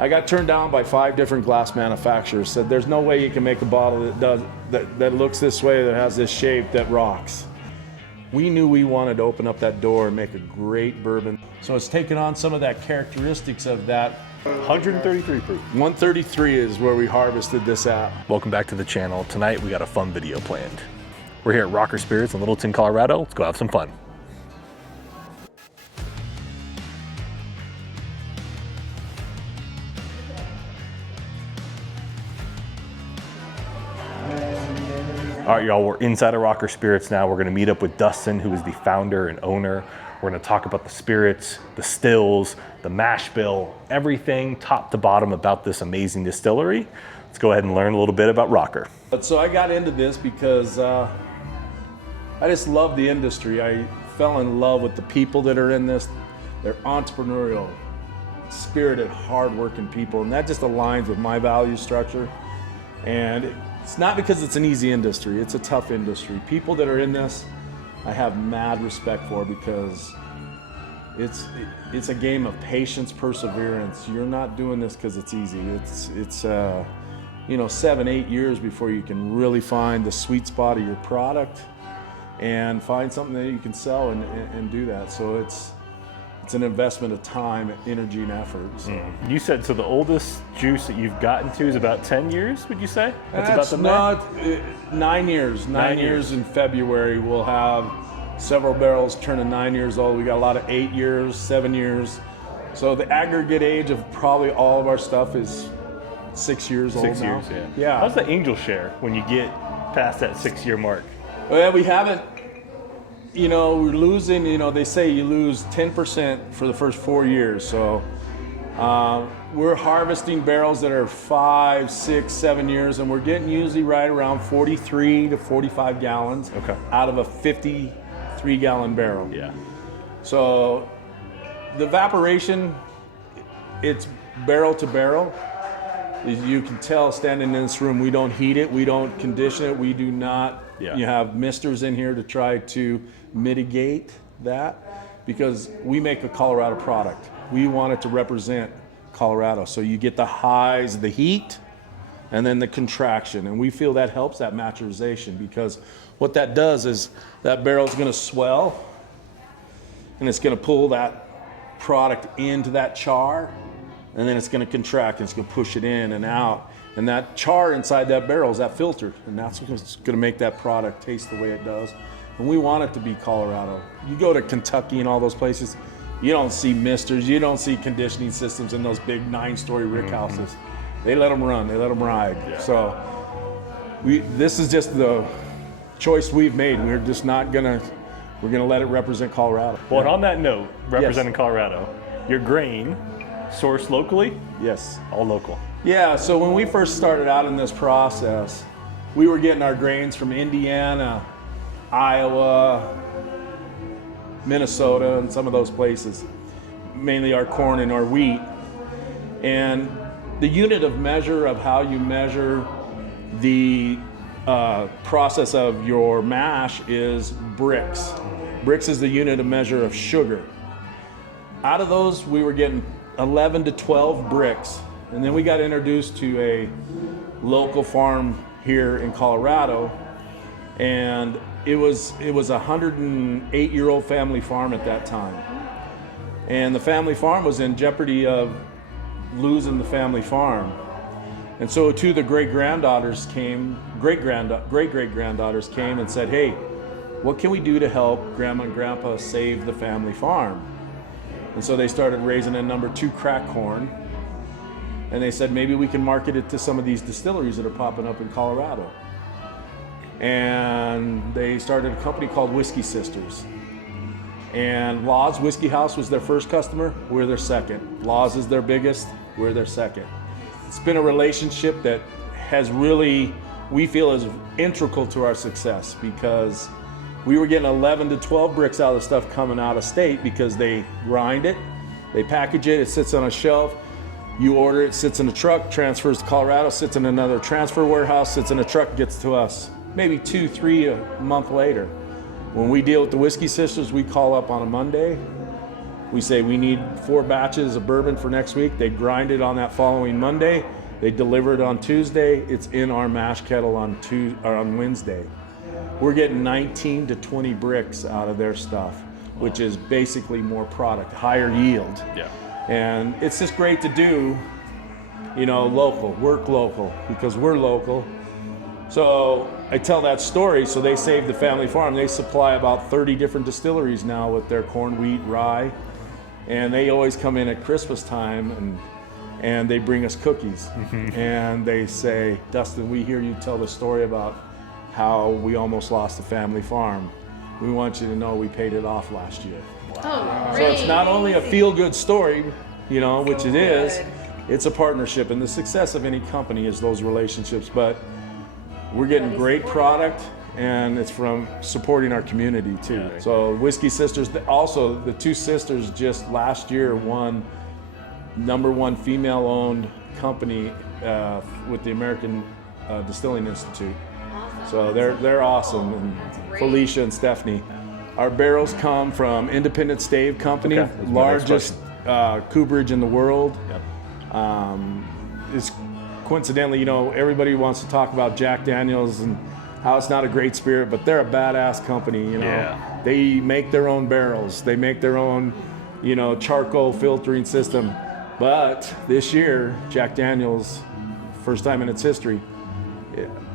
I got turned down by 5 different glass manufacturers. Said there's no way you can make a bottle that looks this way, that has this shape, that rocks. We knew we wanted to open up that door and make a great bourbon. So it's taken on some of that characteristics of that. 133 proof. 133 is where we harvested this at. Welcome back to the channel. Tonight we got a fun video planned. We're here at Rocker Spirits in Littleton, Colorado. Let's go have some fun. All right, y'all, we're inside of Rocker Spirits now. We're gonna meet up with Dustin, who is the founder and owner. We're gonna talk about the spirits, the stills, the mash bill, everything top to bottom about this amazing distillery. Let's go ahead and learn a little bit about Rocker. So I got into this because I just love the industry. I fell in love with the people that are in this. They're entrepreneurial, spirited, hardworking people, and that just aligns with my value structure. And it's not because it's an easy industry, it's a tough industry. People that are in this, I have mad respect for, because it's a game of patience, perseverance. You're not doing this because it's easy. It's 7-8 years before you can really find the sweet spot of your product and find something that you can sell and do that. So it's an investment of time, energy, and effort. So. You said, so the oldest juice that you've gotten to is about 10 years, would you say? That's about 9 years. 9 years in February. We'll have several barrels turning 9 years old. We got a lot of 8 years, 7 years. So the aggregate age of probably all of our stuff is 6 years old now. 6 years, yeah. Yeah. How's the angel share when you get past that 6-year mark? Well, we haven't. We're losing, they say you lose 10% for the first 4 years. So we're harvesting barrels that are 5, 6, 7 years, and we're getting usually right around 43 to 45 gallons out of a 53-gallon barrel. Yeah. So the evaporation, it's barrel to barrel. You can tell standing in this room, we don't heat it, we don't condition it, we do not. You have misters in here to try to mitigate that, because we make a Colorado product. We want it to represent Colorado. So you get the highs, the heat, and then the contraction. And we feel that helps that maturation, because what that does is that barrel's gonna swell and it's gonna pull that product into that char, and then it's gonna contract and it's gonna push it in and out. And that char inside that barrel is that filter, and that's what's going to make that product taste the way it does. And we want it to be Colorado. You go to Kentucky and all those places, you don't see misters, you don't see conditioning systems in those big 9-story rick houses. They let them run, they let them ride. Yeah. So this is just the choice we've made. We're just not gonna, we're gonna let it represent Colorado. Well, and on that note, representing Colorado, your grain sourced locally? Yes. All local. Yeah, so when we first started out in this process, we were getting our grains from Indiana, Iowa, Minnesota, and some of those places, mainly our corn and our wheat. And the unit of measure of how you measure the process of your mash is bricks. Bricks is the unit of measure of sugar. Out of those, we were getting 11 to 12 bricks. And then we got introduced to a local farm here in Colorado, and it was a 108-year-old family farm at that time. And the family farm was in jeopardy of losing the family farm. And so two of the great-great-granddaughters came and said, hey, what can we do to help Grandma and Grandpa save the family farm? And so they started raising a number 2 crack corn. And they said, maybe we can market it to some of these distilleries that are popping up in Colorado. And they started a company called Whiskey Sisters. And Law's Whiskey House was their first customer, we're their second. Law's is their biggest, we're their second. It's been a relationship that has really, we feel, is integral to our success, because we were getting 11 to 12 bricks out of the stuff coming out of state, because they grind it, they package it, it sits on a shelf. You order it, sits in a truck, transfers to Colorado, sits in another transfer warehouse, sits in a truck, gets to us maybe 2-3 a month later. When we deal with the Whiskey Sisters, we call up on a Monday We say we need 4 batches of bourbon for next week. They grind it on that following Monday. They deliver it on Tuesday. It's in our mash kettle on Wednesday. We're getting 19 to 20 bricks out of their stuff, which is basically more product, higher yield. Yeah. And it's just great to do, local, work local, because we're local. So I tell that story, so they save the family farm. They supply about 30 different distilleries now with their corn, wheat, rye. And they always come in at Christmas time and they bring us cookies. And they say, Dustin, we hear you tell the story about how we almost lost the family farm. We want you to know we paid it off last year. Oh, So it's not only a feel-good story, which it is, it's a partnership. And the success of any company is those relationships. But we're getting great product, and it's from supporting our community too. Yeah. So Whiskey Sisters, also the 2 sisters just last year won #1 female-owned company with the American Distilling Institute. So they're awesome, and Felicia and Stephanie. Our barrels come from Independent Stave Company, Okay, that's my largest cooperage in the world. Yep. It's coincidentally, everybody wants to talk about Jack Daniel's and how it's not a great spirit, but they're a badass company. Yeah. They make their own barrels. They make their own, charcoal filtering system. But this year, Jack Daniel's, first time in its history,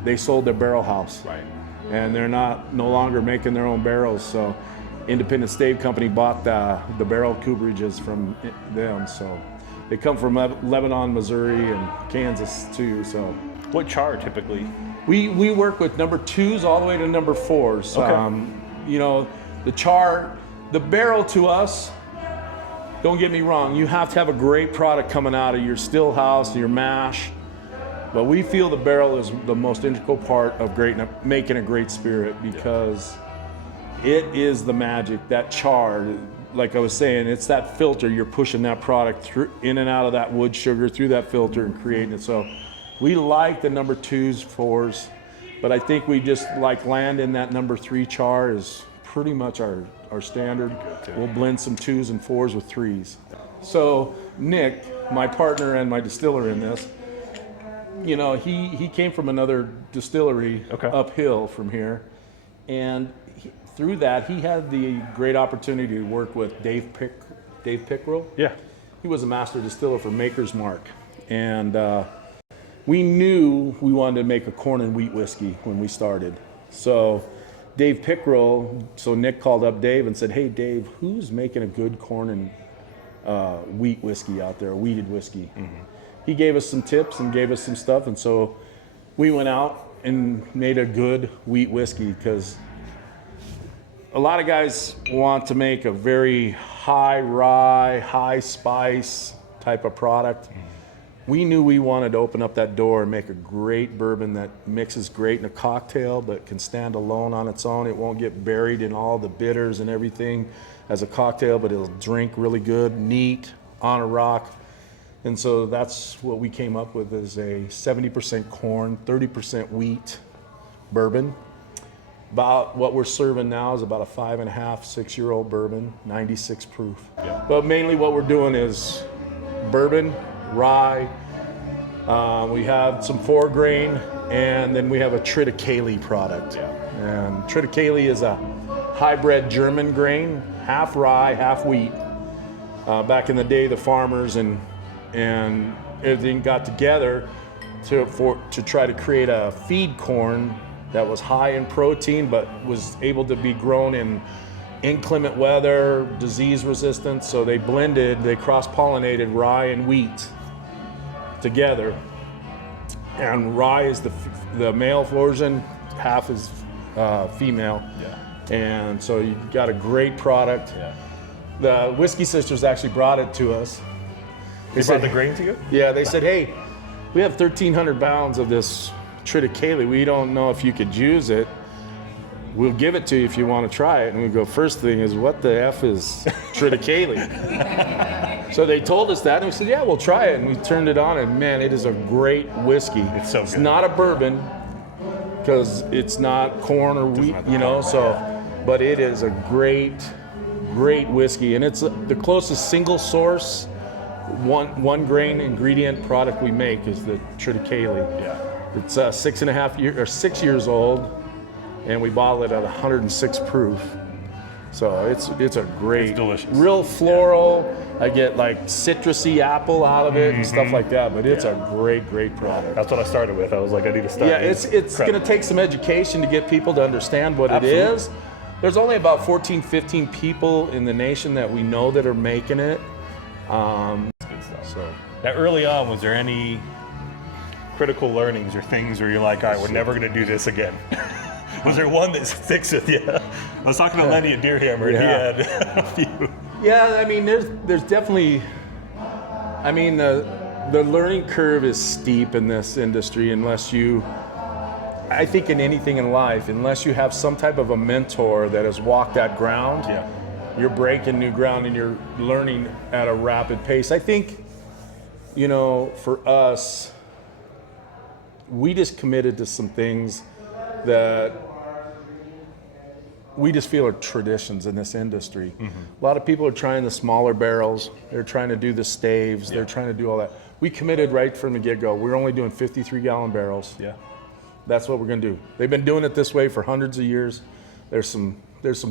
they sold their barrel house. Right. And they're no longer making their own barrels. So Independent Stave Company bought the barrel cooperages from them. So they come from Lebanon, Missouri, and Kansas too. So What char typically? we work with #2s all the way to #4s. Okay. The barrel to us, don't get me wrong, you have to have a great product coming out of your still house, your mash. But we feel the barrel is the most integral part of making a great spirit, because it is the magic, that char. Like I was saying, it's that filter. You're pushing that product through, in and out of that wood sugar through that filter and creating it. So we like the #2s, 4s, but I think we just like land in that #3 char is pretty much our standard. We'll blend some 2s and 4s with 3s. So Nick, my partner and my distiller in this, he came from another distillery uphill from here, and through that he had the great opportunity to work with Dave Pickrell. Yeah. He was a master distiller for Maker's Mark, and we knew we wanted to make a corn and wheat whiskey when we started. So Dave Pickrell, so Nick called up Dave and said, hey Dave, who's making a good corn and wheat whiskey out there, a wheated whiskey? He gave us some tips and gave us some stuff, and so we went out and made a good wheat whiskey, because a lot of guys want to make a very high rye, high spice type of product. We knew we wanted to open up that door and make a great bourbon that mixes great in a cocktail but can stand alone on its own. It won't get buried in all the bitters and everything as a cocktail, but it'll drink really good, neat, on a rock. And so that's what we came up with, is a 70% corn, 30% wheat bourbon. About what we're serving now is about a 5.5, 6-year-old bourbon, 96 proof. Yeah. But mainly what we're doing is bourbon, rye. We have some 4-grain, and then we have a triticale product. Yeah. And triticale is a hybrid German grain, half rye, half wheat. Back in the day, the farmers and everything got together to try to create a feed corn that was high in protein but was able to be grown in inclement weather, disease resistant. So they cross-pollinated rye and wheat together. And rye is the male version, half is female. Yeah. And so you got a great product. Yeah. The Whiskey Sisters actually brought it to us. They brought the grain to you? Yeah, they said, hey, we have 1,300 pounds of this triticale. We don't know if you could use it. We'll give it to you if you want to try it. And we go, first thing is, what the F is triticale? So they told us that, and we said, yeah, we'll try it. And we turned it on, and man, it is a great whiskey. It's so good. It's not a bourbon, because it's not corn or wheat, but it is a great great whiskey, and it's the closest single source, one grain ingredient product we make is the triticale. Yeah. It's 6 years old, and we bottle it at 106 proof. So it's a great, It's delicious. real floral. I get like citrusy apple out of it and stuff like that, but it's a great product. That's what I started with. I was like, I need to start. Yeah, it's going to take some education to get people to understand what Absolutely. it is. There's only about 14, 15 people in the nation that we know that are making it. Good stuff. So, now early on, was there any critical learnings or things where you're like, all right, we're never going to do this again? Was there one that sticks with you? I was talking to Lenny at Deerhammer, and he had a few. Yeah, I mean, there's definitely, I mean, the learning curve is steep in this industry unless you, I think in anything in life, unless you have some type of a mentor that has walked that ground, you're breaking new ground and you're learning at a rapid pace. I think, you know, for us, we just committed to some things that we just feel are traditions in this industry. A lot of people are trying the smaller barrels. They're trying to do the staves. They're trying to do all that. We committed right from the get-go. We're only doing 53-gallon barrels. Yeah. That's what we're going to do. They've been doing it this way for hundreds of years. There's some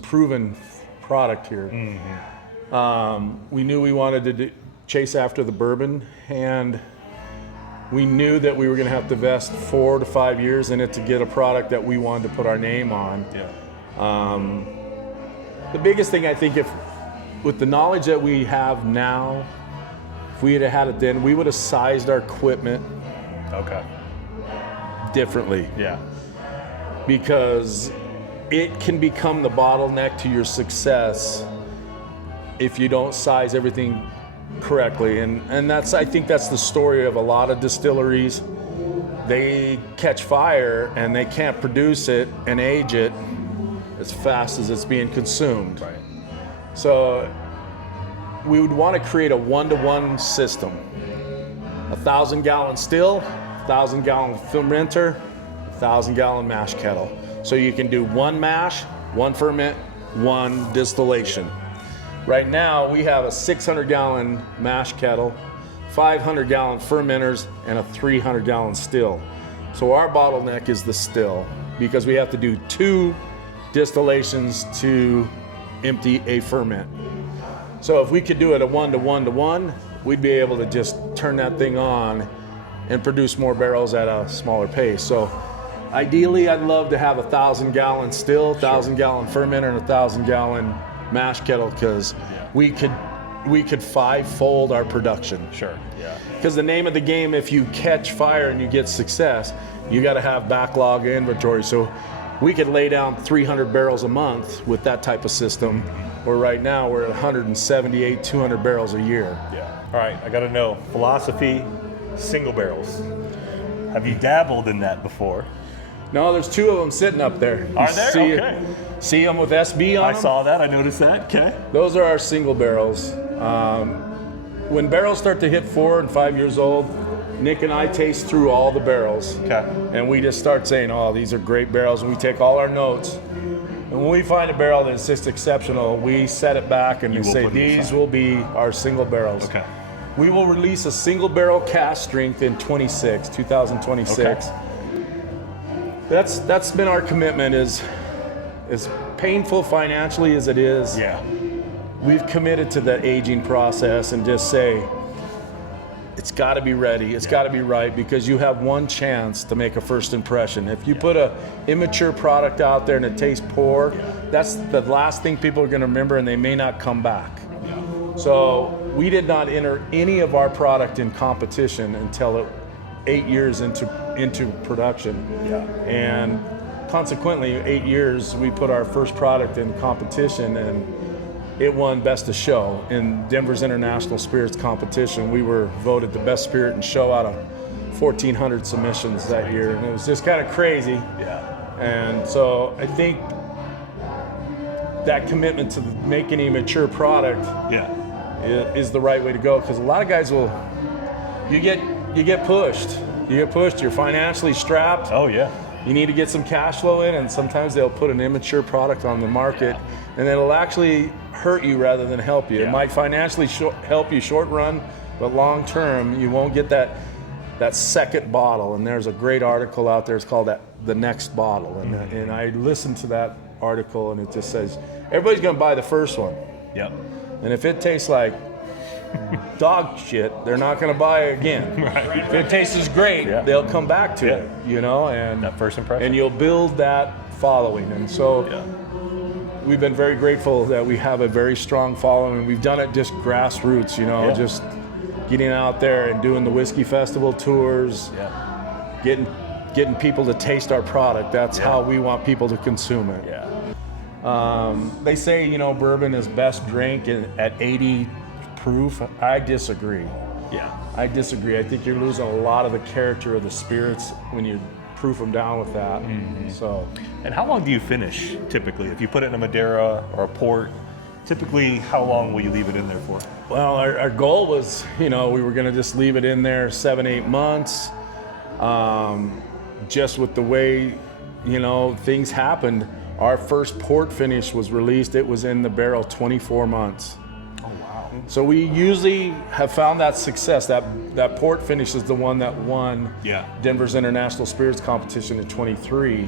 proven product here. We knew we wanted to chase after the bourbon, and we knew that we were going to have to invest 4 to 5 years in it to get a product that we wanted to put our name on. Yeah. The biggest thing, I think, if with the knowledge that we have now, if we had it then, we would have sized our equipment Okay. differently, Yeah. because it can become the bottleneck to your success if you don't size everything correctly. And I think that's the story of a lot of distilleries. They catch fire and they can't produce it and age it as fast as it's being consumed. Right. So we would want to create a one-to-one system. 1,000-gallon still, 1,000-gallon fermenter, 1,000-gallon mash kettle. So you can do one mash, one ferment, one distillation. Right now we have a 600-gallon mash kettle, 500-gallon fermenters, and a 300-gallon still. So our bottleneck is the still, because we have to do 2 distillations to empty a ferment. So if we could do it a 1-to-1-to-1, we'd be able to just turn that thing on and produce more barrels at a smaller pace. So ideally, I'd love to have a 1,000-gallon still, 1,000-gallon fermenter, and a 1,000-gallon mash kettle, because we could 5-fold our production. Sure. Yeah. Because the name of the game, if you catch fire and you get success, you got to have backlog inventory. So we could lay down 300 barrels a month with that type of system, where right now we're at 178, 200 barrels a year. Yeah. All right. I got to know philosophy, single barrels. Have you dabbled in that before? No, there's 2 of them sitting up there. Are there? Okay. See them with SB on I them? saw that. I noticed that. Okay. Those are our single barrels. When barrels start to hit 4 and 5 years old, Nick and I taste through all the barrels. Okay. And we just start saying, oh, these are great barrels, and we take all our notes. And when we find a barrel that's just exceptional, we set it back and will say, put it these aside. will be our single barrels. Okay. We will release a single barrel cast strength in 2026. Okay. That's been our commitment. Is as painful financially as it is, Yeah. we've committed to the aging process and just say, it's got to be ready. It's got to be right, because you have one chance to make a first impression. If you put a immature product out there and it tastes poor, that's the last thing people are going to remember, and they may not come back. So we did not enter any of our product in competition until 8 years into production. Yeah. And consequently, 8 years, we put our first product in competition, and it won Best of Show in Denver's International Spirits Competition. We were voted the best spirit and show out of 1,400 submissions that year, and it was just kind of crazy. Yeah. And so I think that commitment to making a mature product is the right way to go, because a lot of guys you get pushed. You're financially strapped. Oh yeah. You need to get some cash flow in, and sometimes they'll put an immature product on the market, and it'll actually hurt you rather than help you. It might financially help you short run, but long term, you won't get that second bottle. And there's a great article out there. It's called The Next Bottle, and I listened to that article, and it just says everybody's going to buy the first one. Yep. And if it tastes like dog shit, they're not going to buy it again. Right. If it tastes great, they'll come back to it, you know, and that first impression. And you'll build that following. And so we've been very grateful that we have a very strong following. We've done it just grassroots, you know, just getting out there and doing the whiskey festival tours, getting people to taste our product. That's how we want people to consume it. They say, you know, bourbon is best drank at 80 proof. I disagree. I disagree. I think you're losing a lot of the character of the spirits when you proof them down with that. So. And how long do you finish typically? If you put it in a Madeira or a port, typically how long will you leave it in there for? Well, our goal was, you know, we were going to just leave it in there 7-8 months. Just with the way, you know, things happened. Our first port finish was released. It was in the barrel 24 months. Oh, wow. So we usually have found that success. That port finish is the one that won Denver's International Spirits Competition in 23.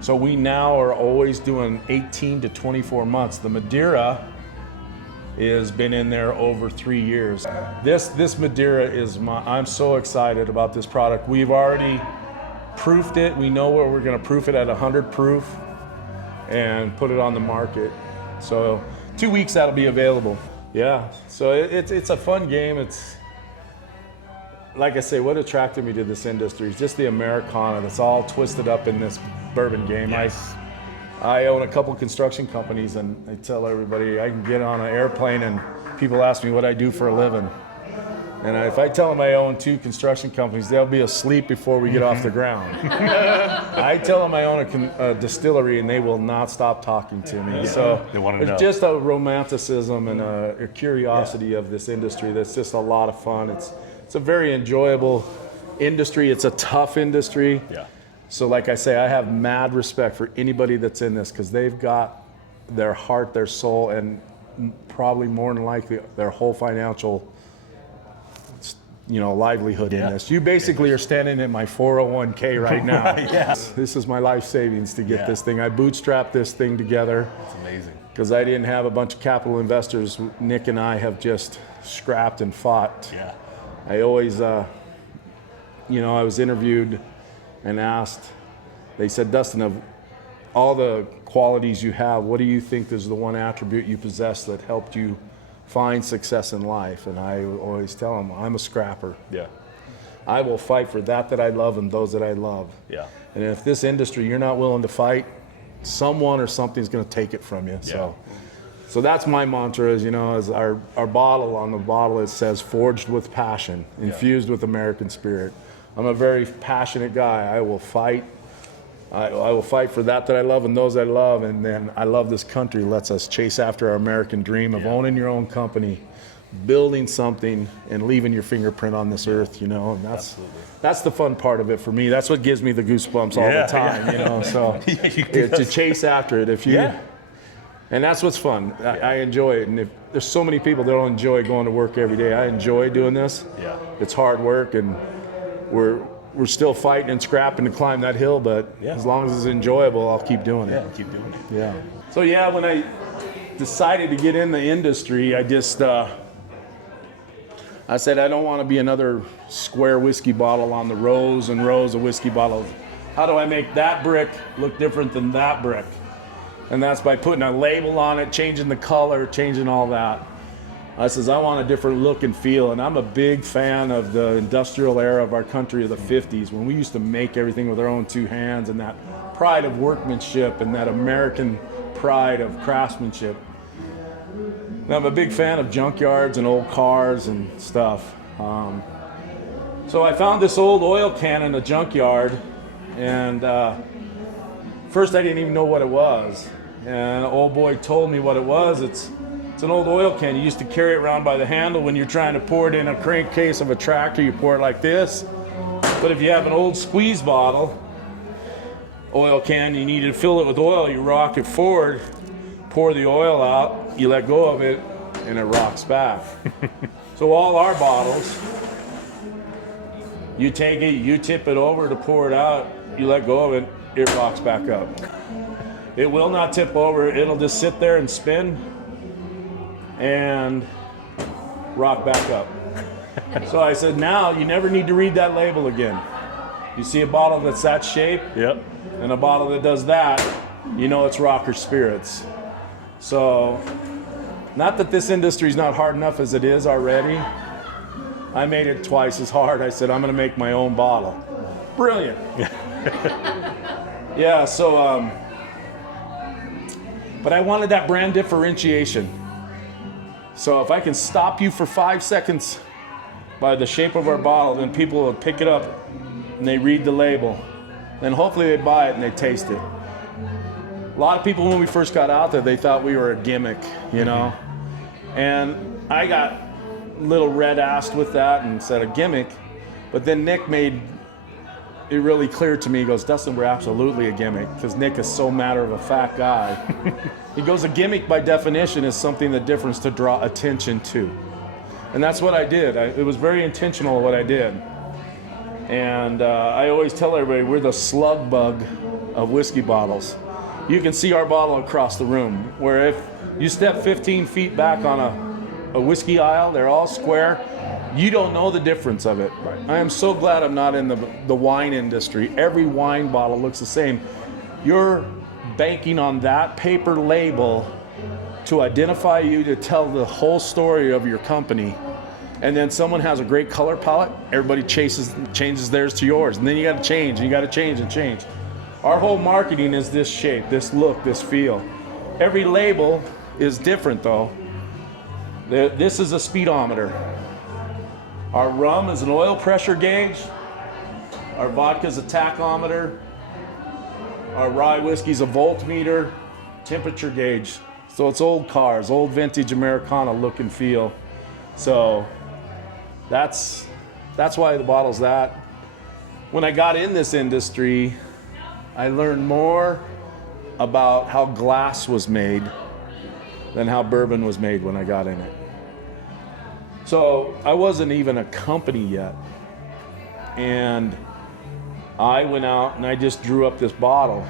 So we now are always doing 18 to 24 months. The Madeira has been in there over 3 years. This Madeira is I'm so excited about this product. We've already proofed it. We know where we're going to proof it at 100 proof and put it on the market. So 2 weeks that'll be available. So it's a fun game. It's like I say, what attracted me to this industry is just the Americana that's all twisted up in this bourbon game. I own a couple construction companies, and I tell everybody I can get on an airplane and people ask me what I do for a living. And if I tell them I own 2 construction companies, they'll be asleep before we get off the ground. I tell them I own a distillery, and they will not stop talking to me. So they want to know. It's just a romanticism and a curiosity of this industry that's just a lot of fun. It's a very enjoyable industry. It's a tough industry. So like I say, I have mad respect for anybody that's in this because they've got their heart, their soul, and probably more than likely their whole financial livelihood in this. You basically are standing in my 401k right now. This is my life savings to get this thing. I bootstrapped this thing together. It's amazing. Because I didn't have a bunch of capital investors. Nick and I have just scrapped and fought. I always, I was interviewed and asked, they said, Dustin, of all the qualities you have, what do you think is the one attribute you possess that helped you find success in life? And I always tell them, I'm a scrapper. I will fight for that I love and those that I love. And if this industry you're not willing to fight, someone or something's going to take it from you. So that's my mantra is our bottle, on the bottle it says forged with passion, infused with American spirit. I'm a very passionate guy. I will fight. I will fight for that I love and those I love, and then I love this country. Lets us chase after our American dream of owning your own company, building something, and leaving your fingerprint on this earth. And that's the fun part of it for me. That's what gives me the goosebumps all the time. So to chase after it. And that's what's fun. I enjoy it. And if there's so many people that don't enjoy going to work every day, I enjoy doing this. It's hard work, and we're still fighting and scrapping to climb that hill, but as long as it's enjoyable, I'll keep doing it. Keep doing it. So when I decided to get in the industry, I just I said I don't want to be another square whiskey bottle on the rows and rows of whiskey bottles. How do I make that brick look different than that brick? And that's by putting a label on it, changing the color, changing all that. I says, I want a different look and feel, and I'm a big fan of the industrial era of our country of the 50s, when we used to make everything with our own 2 hands, and that pride of workmanship and that American pride of craftsmanship. And I'm a big fan of junkyards and old cars and stuff. So I found this old oil can in a junkyard, and first I didn't even know what it was. And an old boy told me what it was. It's an old oil can. You used to carry it around by the handle when you're trying to pour it in a crankcase of a tractor. You pour it like this. But if you have an old squeeze bottle, oil can, you need to fill it with oil, you rock it forward, pour the oil out, you let go of it, and it rocks back. So all our bottles, you take it, you tip it over to pour it out, you let go of it, it rocks back up. It will not tip over, it'll just sit there and spin and rock back up. So I said, now you never need to read that label again. You see a bottle that's that shape, Yep. and a bottle that does that, you know it's Rocker Spirits. So, not that this industry is not hard enough as it is already. I made it twice as hard. I said, I'm gonna make my own bottle. Brilliant. Yeah, so, but I wanted that brand differentiation. So if I can stop you for 5 seconds by the shape of our bottle, then people will pick it up and they read the label. Then hopefully they buy it and they taste it. A lot of people, when we first got out there, they thought we were a gimmick, you know? And I got a little red-assed with that and said a gimmick. But then Nick made it really clear to me. He goes, Dustin, we're absolutely a gimmick, because Nick is so matter-of-a-fact guy. He goes, a gimmick by definition is something that different to draw attention to. And that's what I did. It was very intentional what I did. And I always tell everybody, we're the slug bug of whiskey bottles. You can see our bottle across the room, where if you step 15 feet back on a whiskey aisle, they're all square, you don't know the difference of it. Right. I am so glad I'm not in the wine industry. Every wine bottle looks the same. You're banking on that paper label to identify you, to tell the whole story of your company. And then someone has a great color palette, everybody changes theirs to yours. And then you got to change, and you got to change and change. Our whole marketing is this shape, this look, this feel. Every label is different though. This is a speedometer. Our rum is an oil pressure gauge. Our vodka is a tachometer. Our rye whiskey's a voltmeter, temperature gauge. So it's old cars, old vintage Americana look and feel. So that's why the bottle's that. When I got in this industry, I learned more about how glass was made than how bourbon was made when I got in it. So I wasn't even a company yet. And I went out and I just drew up this bottle.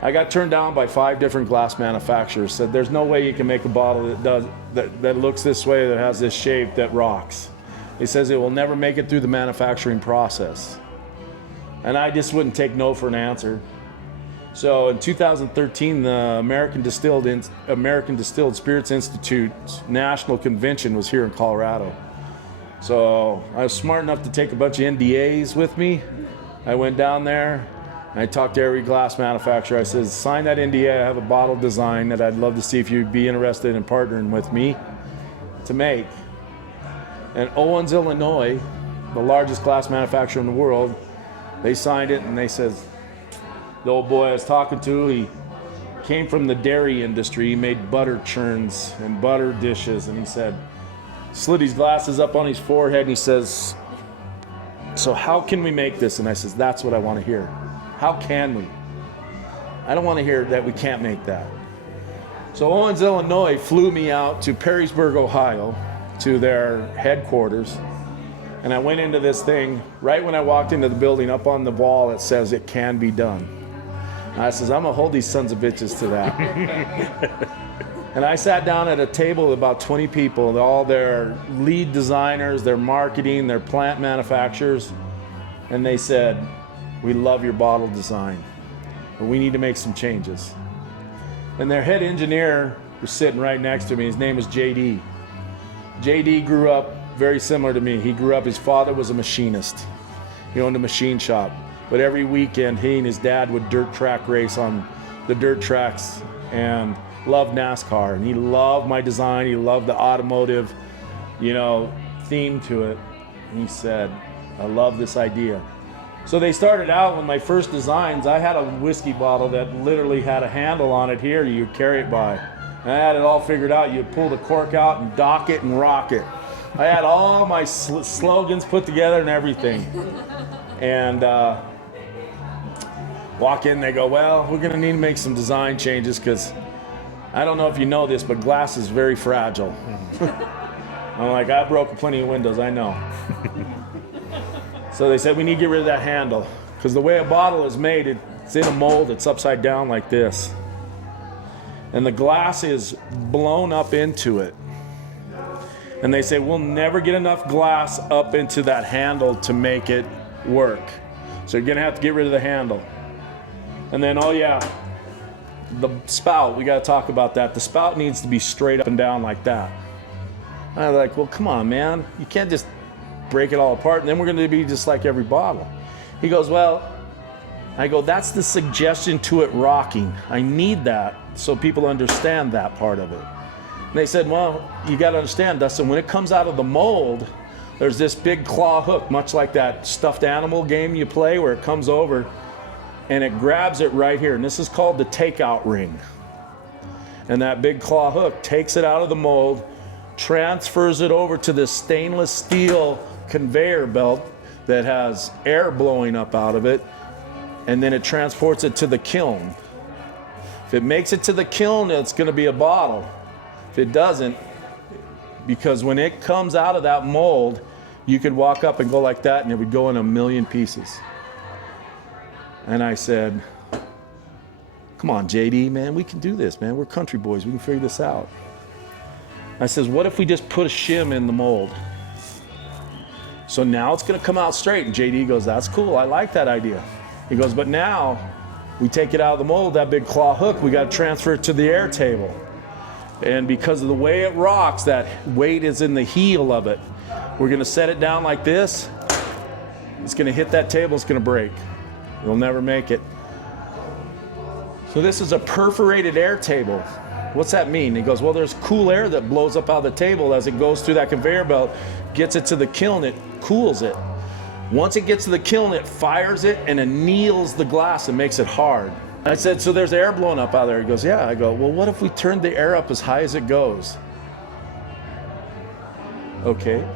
I got turned down by 5 different glass manufacturers. Said, there's no way you can make a bottle that looks this way, that has this shape, that rocks. He says it will never make it through the manufacturing process. And I just wouldn't take no for an answer. So in 2013, the American Distilled Spirits Institute's national convention was here in Colorado. So I was smart enough to take a bunch of NDAs with me. I went down there, and I talked to every glass manufacturer. I said, sign that NDA, I have a bottle design that I'd love to see if you'd be interested in partnering with me to make. And Owens, Illinois, the largest glass manufacturer in the world, they signed it, and they says, the old boy I was talking to, he came from the dairy industry. He made butter churns and butter dishes, and he said, slid his glasses up on his forehead, and he says, so how can we make this? And I says, that's what I want to hear. How can we? I don't want to hear that we can't make that. So Owens, Illinois flew me out to Perrysburg, Ohio, to their headquarters. And I went into this thing, right when I walked into the building, up on the wall it says it can be done. And I says, I'm gonna hold these sons of bitches to that. And I sat down at a table with about 20 people, all their lead designers, their marketing, their plant manufacturers. And they said, we love your bottle design, but we need to make some changes. And their head engineer was sitting right next to me. His name was JD. JD grew up very similar to me. He grew up, his father was a machinist. He owned a machine shop. But every weekend, he and his dad would dirt track race on the dirt tracks and loved NASCAR. And he loved my design. He loved the automotive, theme to it. And he said, I love this idea. So they started out with my first designs. I had a whiskey bottle that literally had a handle on it here you carry it by. And I had it all figured out. You'd pull the cork out and dock it and rock it. I had all my slogans put together and everything. And Walk in, they go, well, we're gonna need to make some design changes because I don't know if you know this, but glass is very fragile. I'm like, I broke plenty of windows, I know. So they said, we need to get rid of that handle because the way a bottle is made, it's in a mold, it's upside down like this. And the glass is blown up into it. And they say, we'll never get enough glass up into that handle to make it work. So you're gonna have to get rid of the handle. And then, oh yeah, the spout, we gotta talk about that. The spout needs to be straight up and down like that. And I'm like, well, come on, man. You can't just break it all apart and then we're gonna be just like every bottle. He goes, well, I go, that's the suggestion to it rocking. I need that so people understand that part of it. And they said, well, you got to understand, Dustin, when it comes out of the mold, there's this big claw hook, much like that stuffed animal game you play where it comes over and it grabs it right here. And this is called the takeout ring. And that big claw hook takes it out of the mold, transfers it over to this stainless steel conveyor belt that has air blowing up out of it, and then it transports it to the kiln. If it makes it to the kiln, it's going to be a bottle. If it doesn't, because when it comes out of that mold, you could walk up and go like that and it would go in a million pieces. And I said, come on, JD, man, we can do this, man. We're country boys. We can figure this out. I says, what if we just put a shim in the mold? So now it's going to come out straight. And JD goes, that's cool. I like that idea. He goes, but now we take it out of the mold, that big claw hook, we got to transfer it to the air table. And because of the way it rocks, that weight is in the heel of it. We're going to set it down like this. It's going to hit that table, it's going to break. It'll never make it. So this is a perforated air table. What's that mean? He goes, well, there's cool air that blows up out of the table as it goes through that conveyor belt, gets it to the kiln, it cools it. Once it gets to the kiln, it fires it and anneals the glass and makes it hard. I said, so there's air blowing up out there? He goes, yeah. I go, well, what if we turned the air up as high as it goes? Okay.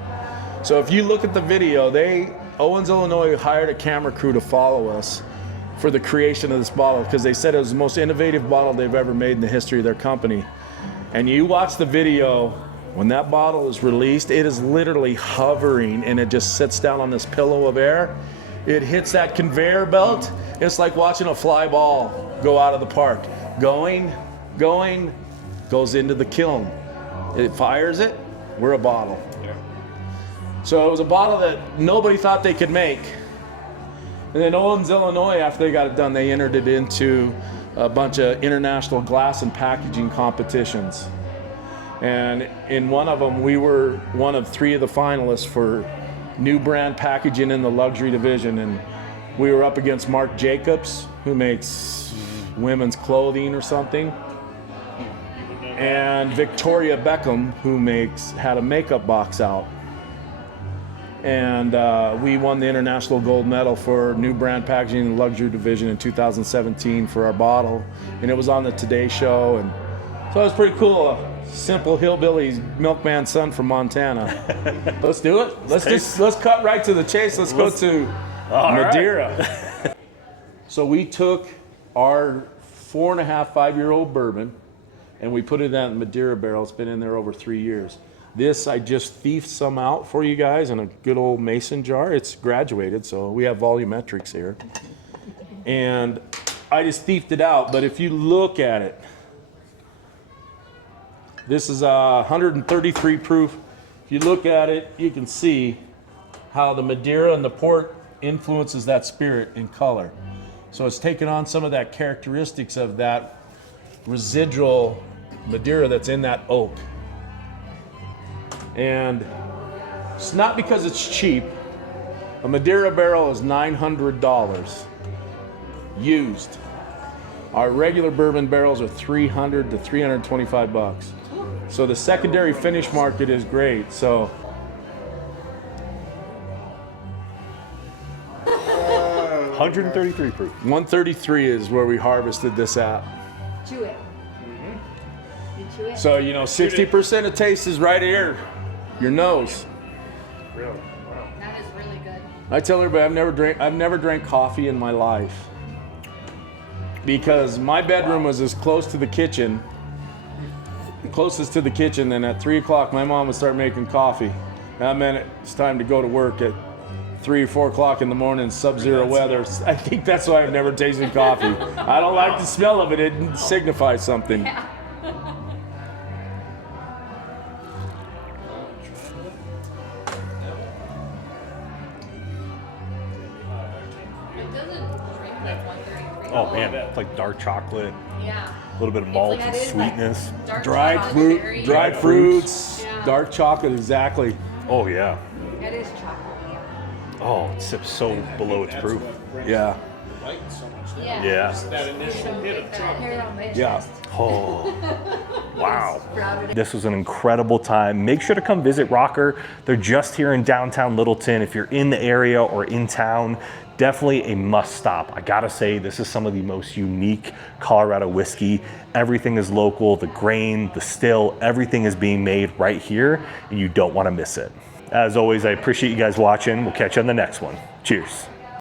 So if you look at the video, Owens, Illinois hired a camera crew to follow us for the creation of this bottle because they said it was the most innovative bottle they've ever made in the history of their company. And you watch the video, when that bottle is released, it is literally hovering and it just sits down on this pillow of air. It hits that conveyor belt. It's like watching a fly ball go out of the park. Going, goes into the kiln. It fires it, we're a bottle. Yeah. So it was a bottle that nobody thought they could make. And then Owens, Illinois, after they got it done, they entered it into a bunch of international glass and packaging competitions. And in one of them, we were one of 3 of the finalists for new brand packaging in the luxury division. And we were up against Marc Jacobs, who makes women's clothing or something. And Victoria Beckham, who had a makeup box out. And we won the international gold medal for new brand packaging in the luxury division in 2017 for our bottle. And it was on the Today Show. And so it was pretty cool. Simple hillbilly milkman son from Montana. Let's do it. Let's cut right to the chase. Let's go to Madeira. Right. So we took our 4.5, 5-year-old bourbon and we put it in that Madeira barrel. It's been in there over 3 years. This, I just thiefed some out for you guys in a good old mason jar. It's graduated, so we have volumetrics here. And I just thiefed it out, but if you look at it, this is 133 proof. If you look at it, you can see how the Madeira and the port influences that spirit in color. So it's taken on some of that characteristics of that residual Madeira that's in that oak. And it's not because it's cheap. A Madeira barrel is $900 used. Our regular bourbon barrels are $300 to $325. So the secondary finish market is great. So 133 proof. 133 is where we harvested this at. Chew it. You chew it? So 60% of taste is right here, your nose. Really? Wow. That is really good. I tell everybody I've never drank coffee in my life. because my bedroom was as close to the kitchen, closest to the kitchen, and at 3 o'clock my mom would start making coffee. That meant it's time to go to work at 3 or 4 o'clock in the morning, sub-zero weather. I think that's why I've never tasted coffee. I don't like the smell of it. It signifies something. Yeah. It doesn't drink like 133. Oh man, it's like dark chocolate, Yeah. a little bit of malt It's and like- that is like sweetness. dark Dried chocolate fruit, berry. dried fruits, Yeah. dark chocolate, exactly. Oh yeah. It is chocolate. Oh, it sips so below its proof. Yeah. Yeah. Yeah. That initial hit of chocolate. Hair on my Yeah. chest. Oh, wow. Sprouted. This was an incredible time. Make sure to come visit Rocker. They're just here in downtown Littleton. If you're in the area or in town, definitely a must stop. I gotta say, this is some of the most unique Colorado whiskey. Everything is local, the grain, the still, everything is being made right here, and you don't wanna miss it. As always, I appreciate you guys watching. We'll catch you on the next one. Cheers.